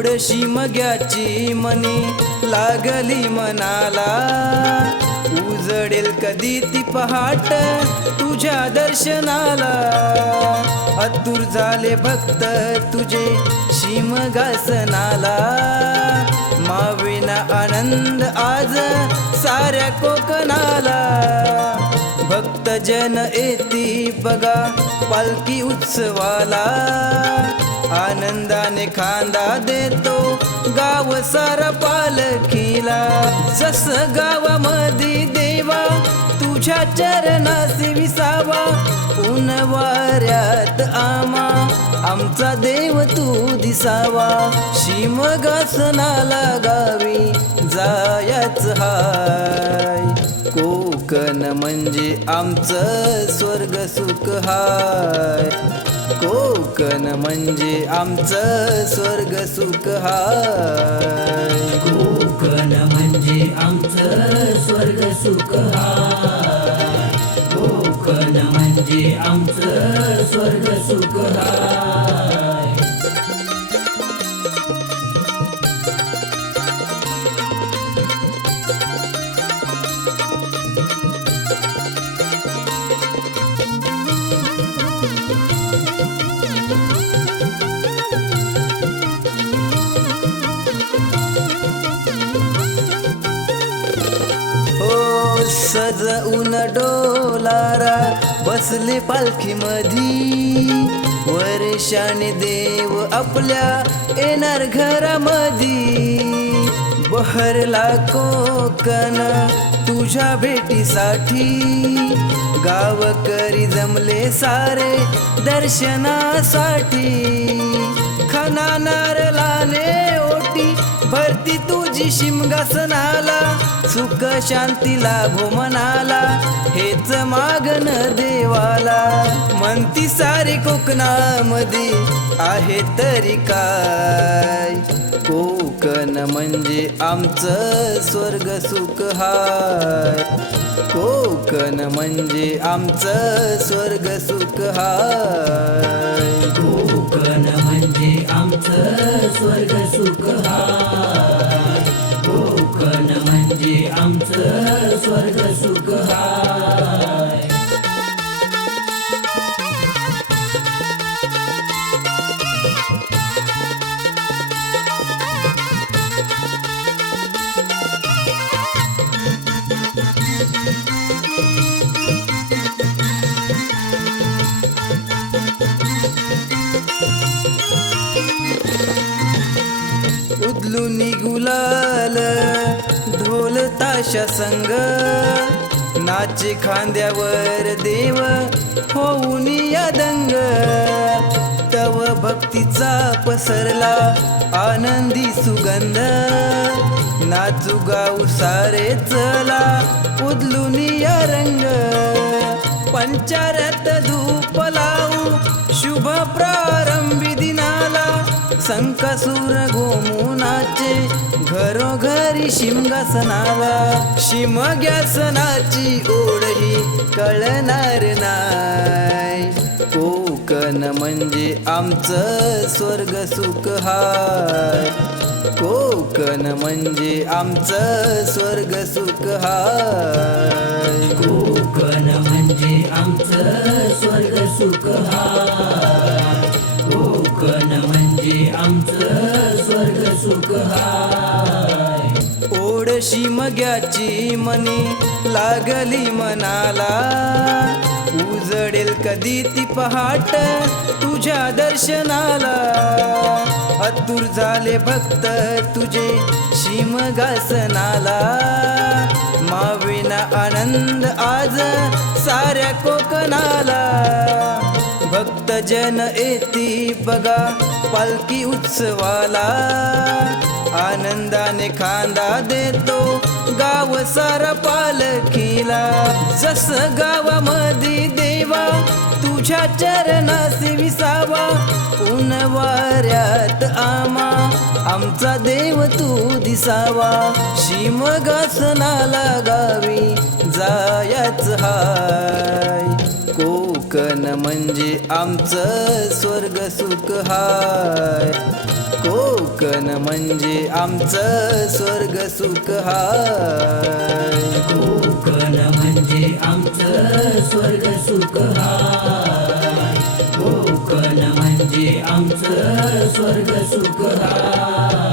ओढशी मग्याची मनी लागली मनाला, उजडेल कधी ती पहाट तुझ्या दर्शनाला. आतुर झाले भक्त तुझे शिमगासनाला, मावेना आनंद आज साऱ्या कोकणाला. भक्तजन येती बघा पालखी उत्सवाला, आनंदाने खांदा देतो गाव सारा पालखीला. जस गावामध्ये देवा तुझ्या चरणासी विसावा, ऊन वाऱ्यात आमचा देव तू दिसावा. शिमगासनाला गावी जायच हाय, कोकण म्हणजे आमचं स्वर्ग सुख हाय. कोकण म्हणजे आमचं स्वर्ग सुख हाय. कोकण म्हणजे आमचं स्वर्ग सुख हाय. कोकण म्हणजे आमचं स्वर्ग सुख हाय. सजऊन डोलारा बसले पालखी मधी, वर्षाने देव आपल्या येणार घरामधी. बहरला कोकण तुझ्या भेटीसाठी, गावकरी जमले सारे दर्शनासाठी. खना नारळाने ओटी भरती तुझी शिमगासनाला, सुख शांती लाभो मनाला हेच मागन देवाला. म्हणती सारी कोकणामध्ये आहे तरी काय, कोकण म्हणजे आमचं स्वर्ग सुख हाय. कोकण म्हणजे आमचं स्वर्ग सुख हाय. कोकण म्हणजे आमचं स्वर्ग सुख हाय. कोकण म्हणजे आमचं स्वर्ग सुख हाय. उदलुनी गुलाल ढोल ताशा संग, नाचे खांद्यावर देव होऊन या दंग. तव भक्तीचा पसरला आनंदी सुगंध, नाचू गाऊ सारे चला उदलुनी या रंग. पंचारत धूप लावू शुभ प्रारंभी दिनाला, संकासूर घोमुनाचे घरोघरी शिमगासनाला. शिमगासनाची ओढही कळणार नाय, कोकण म्हणजे आमचं स्वर्ग सुख हाय. कोकण म्हणजे आमचं स्वर्ग सुख हाय. कोकण म्हणजे आमचं स्वर्ग सुख हाय. कोकण म्हणजे आमचं स्वर्ग सुख हाय. ओढशी मग्याची मनी लागली मनाला, उजडेल कधी ती पहाट तुझ्या दर्शनाला. आतुर झाले भक्त तुझे शिमगासनाला, मावेना आनंद आज साऱ्या कोकणाला. भक्तजन येती बघा पालखी उत्सवाला, आनंदाने खांदा देतो गाव सारा पालखीला. जस गावामध्ये देवा तुझ्या चरणासी विसावा, ऊन वाऱ्यात आमचा देव तू दिसावा. शिमगासनाला गावी जायच हाय, कोकण म्हणजे आमचं स्वर्ग सुख हाय. कोकण म्हणजे आमचं स्वर्ग सुख हाय. कोकण म्हणजे आमचं स्वर्ग सुख हाय. कोकण म्हणजे आमचं स्वर्ग सुख हाय.